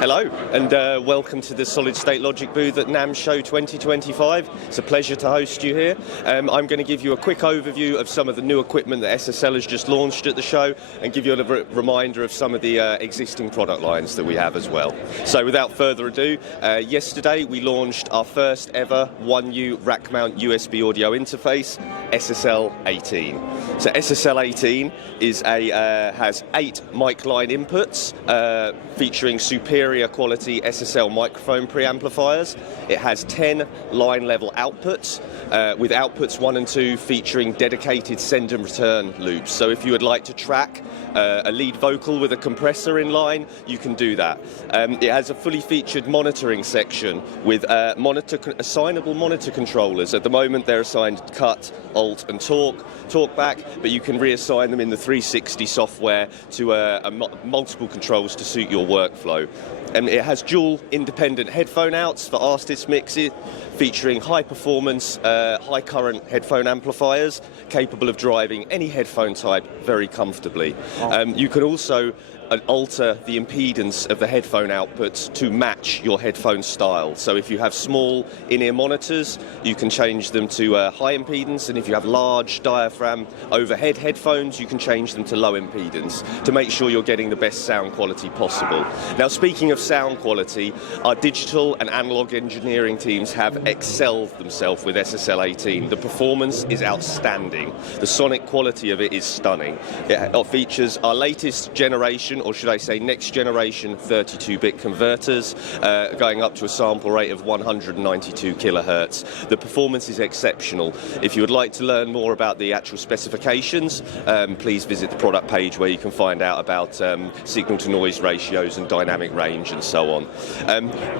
Hello, and welcome to the Solid State Logic booth at nammshow 2025. It's a pleasure to host you here. I'm going to give you a quick overview of some of the new equipment that SSL has just launched at the show and give you a reminder of some of the existing product lines that we have as well. So without further ado, yesterday we launched our first ever 1U rack mount USB audio interface, SSL 18. So SSL 18 is has 8 mic line inputs featuring superior quality SSL microphone preamplifiers. It has 10 line level outputs with outputs 1 and 2 featuring dedicated send and return loops. So if you would like to track a lead vocal with a compressor in line, you can do that. It has a fully featured monitoring section with assignable monitor controllers. At the moment they're assigned cut, alt and talk back, but you can reassign them in the 360 software to multiple controls to suit your workflow. And it has dual independent headphone outs for artist mixes, featuring high performance, high current headphone amplifiers capable of driving any headphone type very comfortably. You can also alter the impedance of the headphone outputs to match your headphone style. So if you have small in-ear monitors, you can change them to high impedance, and if you have large diaphragm overhead headphones, you can change them to low impedance to make sure you're getting the best sound quality possible. Now, speaking of sound quality, our digital and analog engineering teams have excelled themselves with SSL 18. The performance is outstanding. The sonic quality of it is stunning. It features our latest generation, or should I say next generation 32-bit converters, going up to a sample rate of 192 kilohertz. The performance is exceptional. If you would like to learn more about the actual specifications, please visit the product page where you can find out about signal to noise ratios and dynamic range and so on.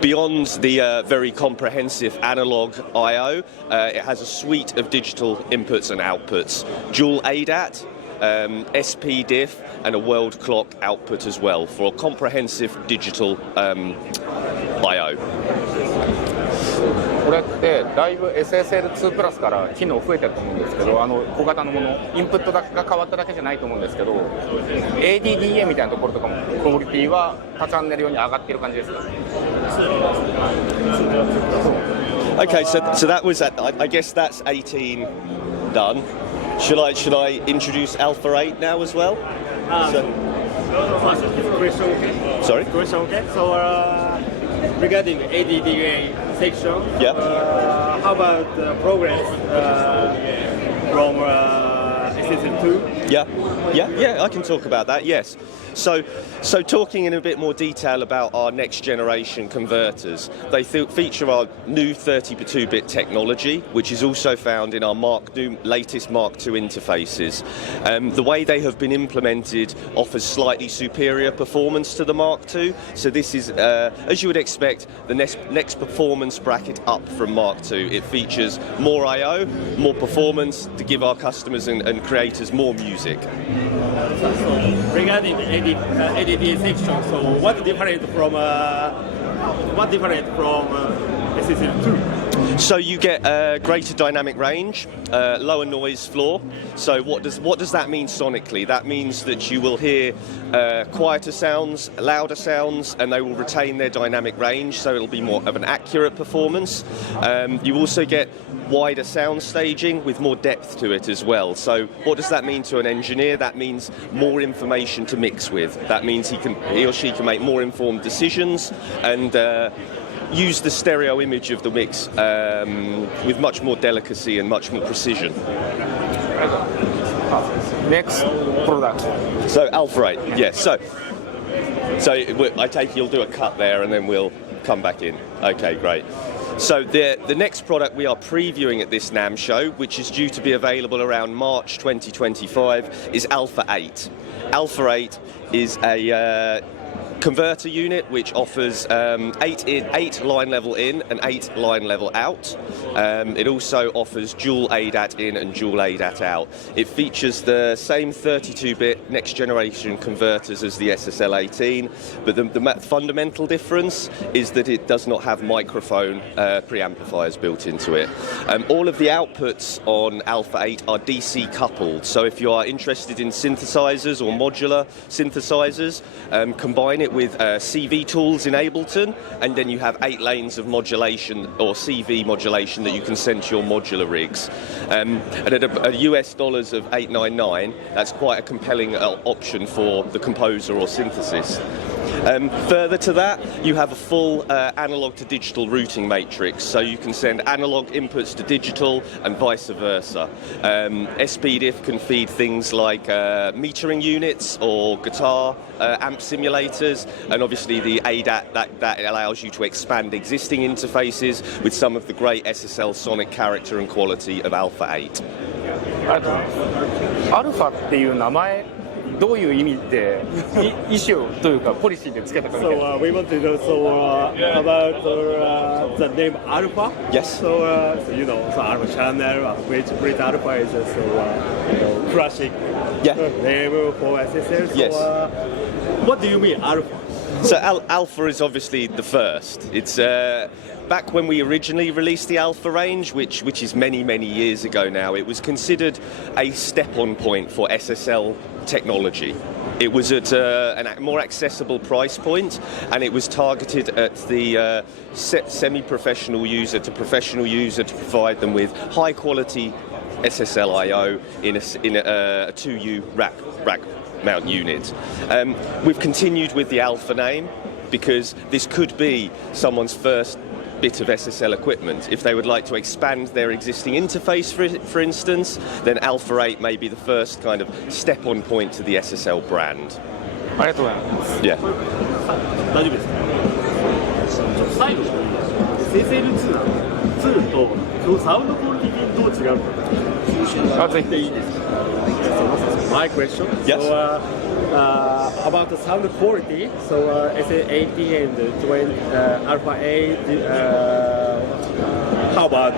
Beyond the very comprehensive analog I/O, it has a suite of digital inputs and outputs, dual ADAT, SP diff and a world clock output as well for a comprehensive digital I/O. これってだいぶ SSL2 プラスから機能増えてると思うんですけど、小型のものインプットが変わっただけじゃないと思うんですけど、 ADDA みたいなところとかもクオリティは多チャンネル用に上がっている感じですか？ Okay, so that was I guess that's 18 done. Should I introduce Alpha 8 now as well? Question okay? Sorry? Question okay? So regarding the ADDA section, Yeah. How about progress from SSL2? Yeah, I can talk about that, yes. So talking in a bit more detail about our next generation converters, they feature our new 32-bit technology, which is also found in our latest Mark II interfaces. The way they have been implemented offers slightly superior performance to the Mark II. So this is, as you would expect, the next performance bracket up from Mark II. It features more I/O, more performance to give our customers and creators more music. So regarding the ADDA section, so what different from SSL2? So you get greater dynamic range, lower noise floor. So what does that mean sonically? That means that you will hear quieter sounds, louder sounds, and they will retain their dynamic range, so it'll be more of an accurate performance. You also get wider sound staging with more depth to it as well. So what does that mean to an engineer? That means more information to mix with. That means he or she can make more informed decisions and use the stereo image of the mix with much more delicacy and much more precision. Next product. So Alpha 8, yes. So I take you'll do a cut there and then we'll come back in. Okay, great. So the next product we are previewing at this NAMM show, which is due to be available around March 2025, is Alpha 8. Alpha 8 is a converter unit which offers 8 line level in and 8 line level out. It also offers dual ADAT in and dual ADAT out. It features the same 32-bit next generation converters as the SSL 18, but the fundamental difference is that it does not have microphone preamplifiers built into it. All of the outputs on Alpha 8 are DC coupled, so if you are interested in synthesizers or modular synthesizers, combine it it with CV tools in Ableton, and then you have 8 lanes of modulation or CV modulation that you can send to your modular rigs. And at a US dollars of $899, that's quite a compelling option for the composer or synthesis. Further to that, you have a full analog to digital routing matrix, so you can send analog inputs to digital and vice versa. SPDIF can feed things like metering units or guitar amp simulators, and obviously the ADAT that allows you to expand existing interfaces with some of the great SSL sonic character and quality of Alpha 8. ありがとうございます。アルファっていう名前、どういう意味で意思をというかポリシーでつけたかみたいな。So we want to know about the name Alpha. Yes. So you know, so Alpha channel, which Alpha is classic name for SSL. So, Yes. What do you mean Alpha? So Alpha is obviously the first. It's back when we originally released the Alpha range, which is many years ago now. It was considered a step-on point for SSL technology. It was at a more accessible price point, and it was targeted at the semi-professional user to professional user to provide them with high-quality SSL I/O in a 2U rack mount unit. We've continued with the Alpha name because this could be someone's first bit of SSL equipment. If they would like to expand their existing interface, for instance, then Alpha 8 may be the first kind of step-on point to the SSL brand. ありがとうございます。Yeah. 大丈夫ですか？最後に SSL2 なの2とそのサウンドクオリティどう違うのかぜひいいですか？ My question. Yes. So, about the sound quality, so SA18 and 20, Alpha 8, how about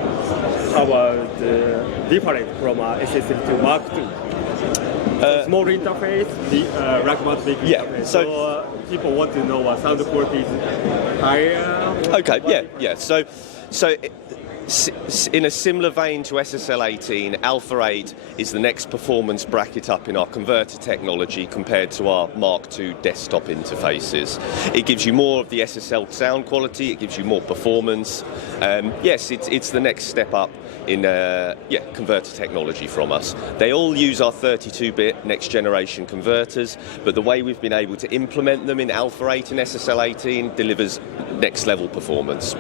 different from SSL2 Mark II? Small interface, rack mount big interface. So people want to know what sound quality is higher. Okay. Yeah. So. In a similar vein to SSL 18, Alpha 8 is the next performance bracket up in our converter technology compared to our Mark II desktop interfaces. It gives you more of the SSL sound quality, it gives you more performance. Yes, it's the next step up in converter technology from us. They all use our 32-bit next generation converters, but the way we've been able to implement them in Alpha 8 and SSL 18 delivers next level performance.